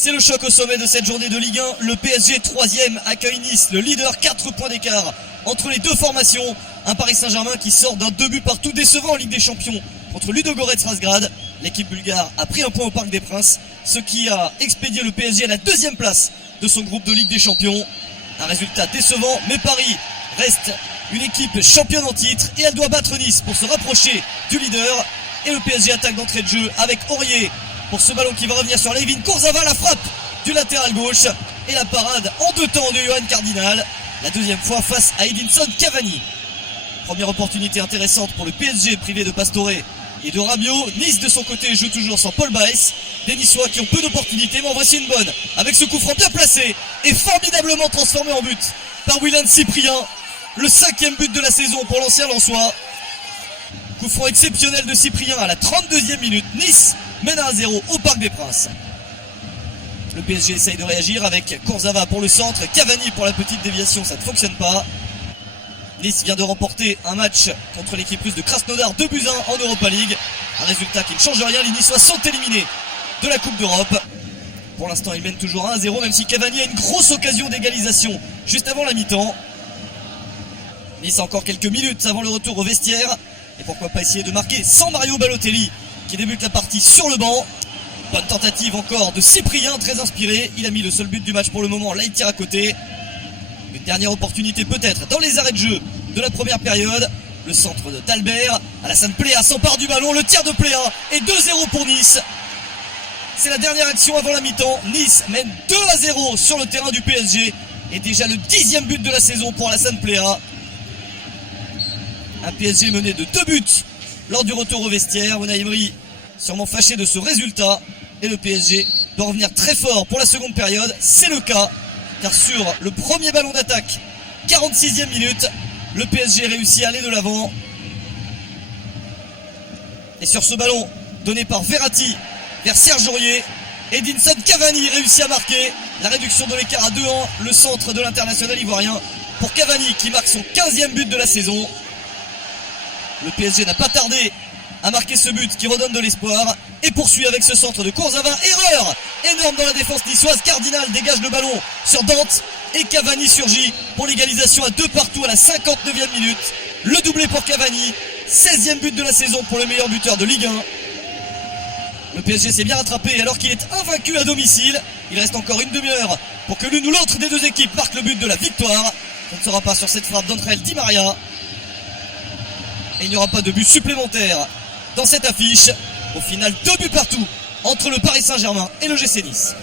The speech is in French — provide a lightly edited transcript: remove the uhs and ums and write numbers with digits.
C'est le choc au sommet de cette journée de Ligue 1. Le PSG 3e accueille Nice, le leader, 4 points d'écart entre les deux formations. Un Paris Saint-Germain qui sort d'un 2 buts partout décevant en Ligue des Champions contre Ludogorets Razgrad. L'équipe bulgare a pris un point au Parc des Princes, ce qui a expédié le PSG à la 2e place de son groupe de Ligue des Champions. Un résultat décevant, mais Paris reste une équipe championne en titre et elle doit battre Nice pour se rapprocher du leader. Et le PSG attaque d'entrée de jeu avec Aurier pour ce ballon qui va revenir sur Layvin Kurzawa, la frappe du latéral gauche et la parade en deux temps de Johan Cardinal, la deuxième fois face à Edinson Cavani. Première opportunité intéressante pour le PSG privé de Pastore et de Rabiot. Nice de son côté joue toujours sans Paul Baes. Des Niçois qui ont peu d'opportunités, mais en voici une bonne avec ce coup franc bien placé et formidablement transformé en but par Willian Cyprien. Le 5e but de la saison pour l'ancien Lensois. Coup franc exceptionnel de Cyprien à la 32e minute. Nice mène 1-0 au Parc des Princes. Le PSG essaye de réagir avec Kurzawa pour le centre, Cavani pour la petite déviation, ça ne fonctionne pas. Nice vient de remporter un match contre l'équipe russe de Krasnodar 2-1 en Europa League. Un résultat qui ne change rien, les Niçois sont éliminés de la Coupe d'Europe. Pour l'instant ils mènent toujours 1-0, même si Cavani a une grosse occasion d'égalisation juste avant la mi-temps. Nice a encore quelques minutes avant le retour au vestiaire. Et pourquoi pas essayer de marquer sans Mario Balotelli qui débute la partie sur le banc. Bonne tentative encore de Cyprien, très inspiré. Il a mis le seul but du match pour le moment, là il tire à côté. Une dernière opportunité peut-être dans les arrêts de jeu de la première période. Le centre de Dalbert, Alassane Pléa s'empare du ballon, le tir de Pléa et 2-0 pour Nice. C'est la dernière action avant la mi-temps. Nice mène 2-0 sur le terrain du PSG. Et déjà le 10e but de la saison pour Alassane Pléa. Un PSG mené de 2 buts lors du retour au vestiaire. Unai Emery sûrement fâché de ce résultat. Et le PSG doit revenir très fort pour la seconde période. C'est le cas, car sur le premier ballon d'attaque, 46e minute, le PSG réussit à aller de l'avant. Et sur ce ballon donné par Verratti vers Serge Aurier, Edinson Cavani réussit à marquer. La réduction de l'écart à 2-1, le centre de l'international ivoirien pour Cavani qui marque son 15e but de la saison. Le PSG n'a pas tardé à marquer ce but qui redonne de l'espoir et poursuit avec ce centre de Kurzawa. Erreur énorme dans la défense niçoise. Cardinal dégage le ballon sur Dante et Cavani surgit pour l'égalisation à 2 partout à la 59e minute. Le doublé pour Cavani, 16e but de la saison pour le meilleur buteur de Ligue 1. Le PSG s'est bien rattrapé alors qu'il est invaincu à domicile. Il reste encore une demi-heure pour que l'une ou l'autre des deux équipes marque le but de la victoire. Ce ne sera pas sur cette frappe d'André Di Maria. Et il n'y aura pas de but supplémentaire dans cette affiche. Au final, 2 buts partout entre le Paris Saint-Germain et le GC Nice.